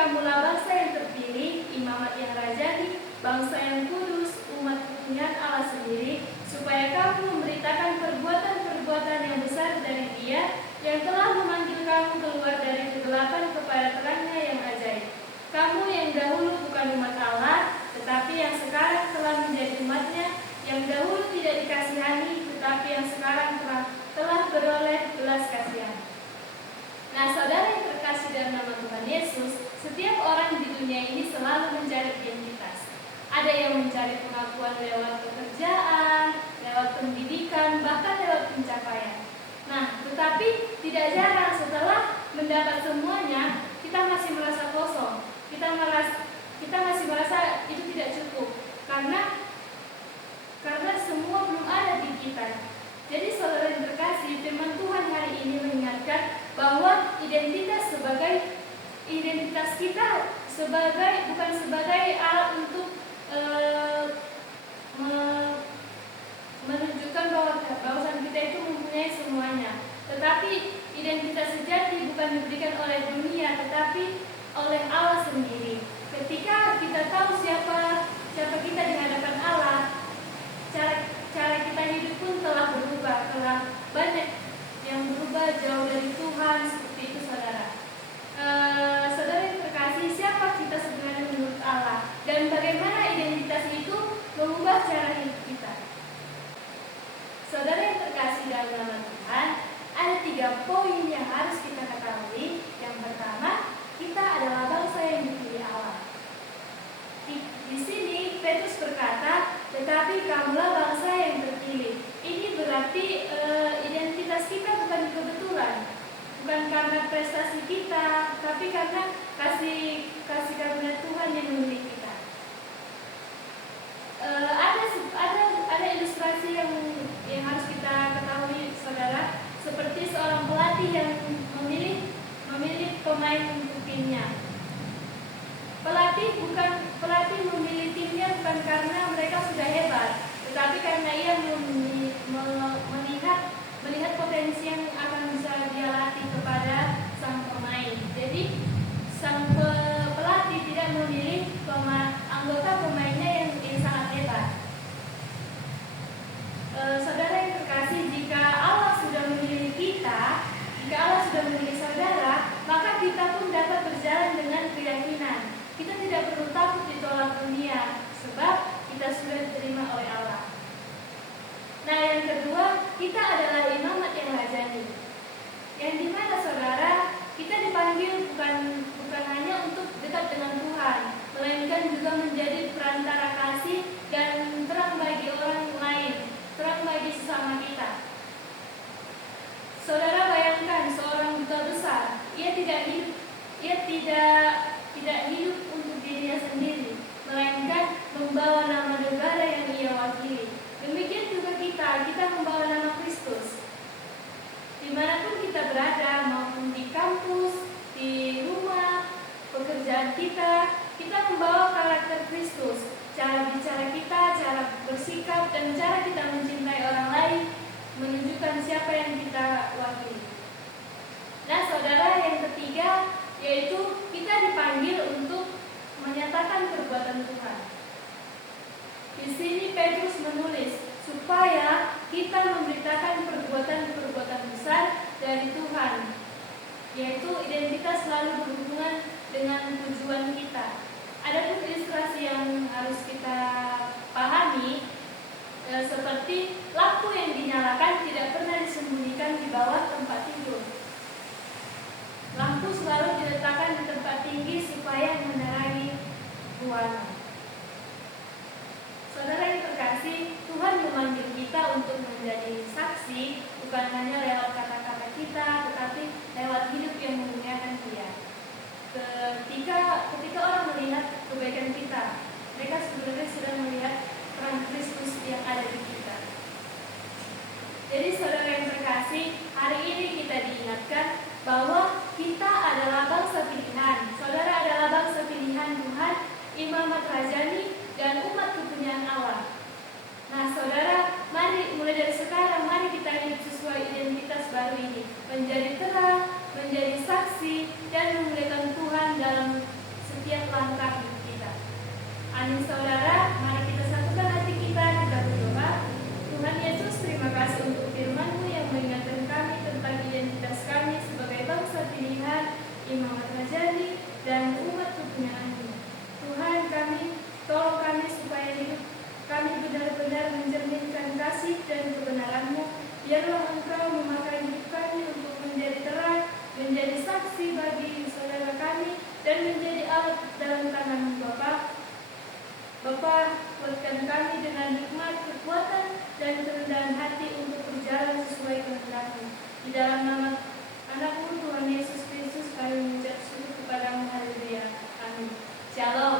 kamulah bangsa yang terpilih, imamat yang rajani, bangsa yang kudus, umat kepunyaan Allah sendiri, supaya kamu memberitakan perbuatan-perbuatan yang besar dari Dia yang telah memanggil kamu keluar dari kegelapan kepada terangnya yang ajaib. Kamu yang dahulu bukan umat Allah, tetapi yang sekarang telah menjadi umat-Nya, yang dahulu tidak dikasihani, tetapi yang sekarang telah beroleh belas kasihan. Nah, saudara yang terkasih dalam nama Tuhan Yesus, setiap orang di dunia ini selalu mencari identitas. Ada yang mencari pengakuan lewat pekerjaan, lewat pendidikan, bahkan lewat pencapaian. Nah, tetapi tidak jarang setelah mendapat semuanya, kita masih merasa kosong. Kita masih merasa itu tidak cukup karena semua belum ada di kita. Jadi saudara yang terkasih, firman Tuhan hari ini mengingatkan bahwa identitas kita bukan sebagai alat untuk menunjukkan bahwa kita itu mempunyai semuanya. Tetapi identitas sejati bukan diberikan oleh dunia, tetapi oleh Allah sendiri. Ketika kita tahu siapa kita di hadapan Allah, cara kita hidup pun telah berubah, telah banyak yang berubah jauh dari Tuhan, seperti itu saudara. Saudara yang terkasih, siapa kita sebenarnya menurut Allah dan bagaimana identitas itu mengubah cara hidup kita. Saudara yang terkasih dalam nama Tuhan, ada 3 poin yang harus kita ketahui. Yang pertama, kita adalah bangsa yang dipilih Allah. Di sini Petrus berkata, tetapi kamulah bangsa yang terpilih. Ini berarti identitas kita bukan kebetulan, bukan karena prestasi kita, tapi karena kasih karunia Tuhan yang memilih kita. Ada ilustrasi yang harus kita ketahui, saudara, seperti seorang pelatih yang memilih pemain untuk timnya. Pelatih memilih timnya bukan karena mereka sudah hebat, tetapi karena ia melihat potensi yang akan bisa dia latih kepada sang pemain. Jadi sang pelatih tidak memilih anggota pemainnya yang sangat hebat. Saudara yang terkasih, jika Allah sudah memilih kita, jika Allah sudah memilih saudara, maka kita pun dapat berjalan dengan keyakinan. Kita tidak perlu takut ditolak dunia, sebab kita sudah diterima oleh Allah. Nah, yang kedua, kita adalah imamat yang rajani. Yang dimana saudara, kita dipanggil bukan hanya untuk dekat dengan Tuhan, melainkan juga menjadi perantara kasih dan terang bagi orang lain, terang bagi sesama kita. Saudara bayangkan seorang duta besar, ia tidak hidup untuk dirinya sendiri, melainkan membawa nama negara yang ia wakili. Demikian juga kita membawa nama Kristus. Dimanapun kita berada, maupun di kampus, di rumah, pekerjaan kita membawa karakter Kristus. Cara bicara kita, cara bersikap, dan cara kita mencintai orang lain menunjukkan siapa yang kita wakili. Nah, saudara, yang ketiga yaitu kita dipanggil untuk menyatakan perbuatan Tuhan. Di sini Petrus menulis supaya kita memberitakan perbuatan-perbuatan besar dari Tuhan, yaitu identitas selalu berhubungan dengan tujuan kita. Ada pun ilustrasi yang harus kita pahami, seperti lampu yang dinyalakan tidak pernah disembunyikan di bawah tempat tidur. Lampu selalu diletakkan di tempat tinggi supaya menerangi ruangan. Saudara yang terkasih, Tuhan memanggil kita untuk menjadi saksi, bukan hanya lewat kata-kata kita, tetapi lewat hidup yang memuliakan Dia. Ketika orang melihat kebaikan kita, mereka sebenarnya sudah melihat terang Kristus yang ada di kita. Jadi saudara yang terkasih, hari ini kita diingatkan bahwa kita adalah bangsa pilihan. Saudara adalah bangsa pilihan Tuhan, imamat rajani, dan umat kepunyaan Allah. Nah saudara, mulai dari sekarang, mari kita hidup sesuai identitas baru ini, menjadi terang, menjadi saksi, dan memuliakan Tuhan dalam dan kebenaran-Mu. Biarlah Engkau memakai hidup kami untuk menjadi terang, menjadi saksi bagi saudara kami, dan menjadi alat dalam tangan-Mu, Bapa. Bapa, kuatkan kami dengan hikmat, kekuatan, dan kerendahan hati untuk berjalan sesuai kehendak-Mu. Di dalam nama Anak-Mu Tuhan Yesus Kristus kami mengucap syukur kepada-Mu. Haleluya. Amin. Shalom.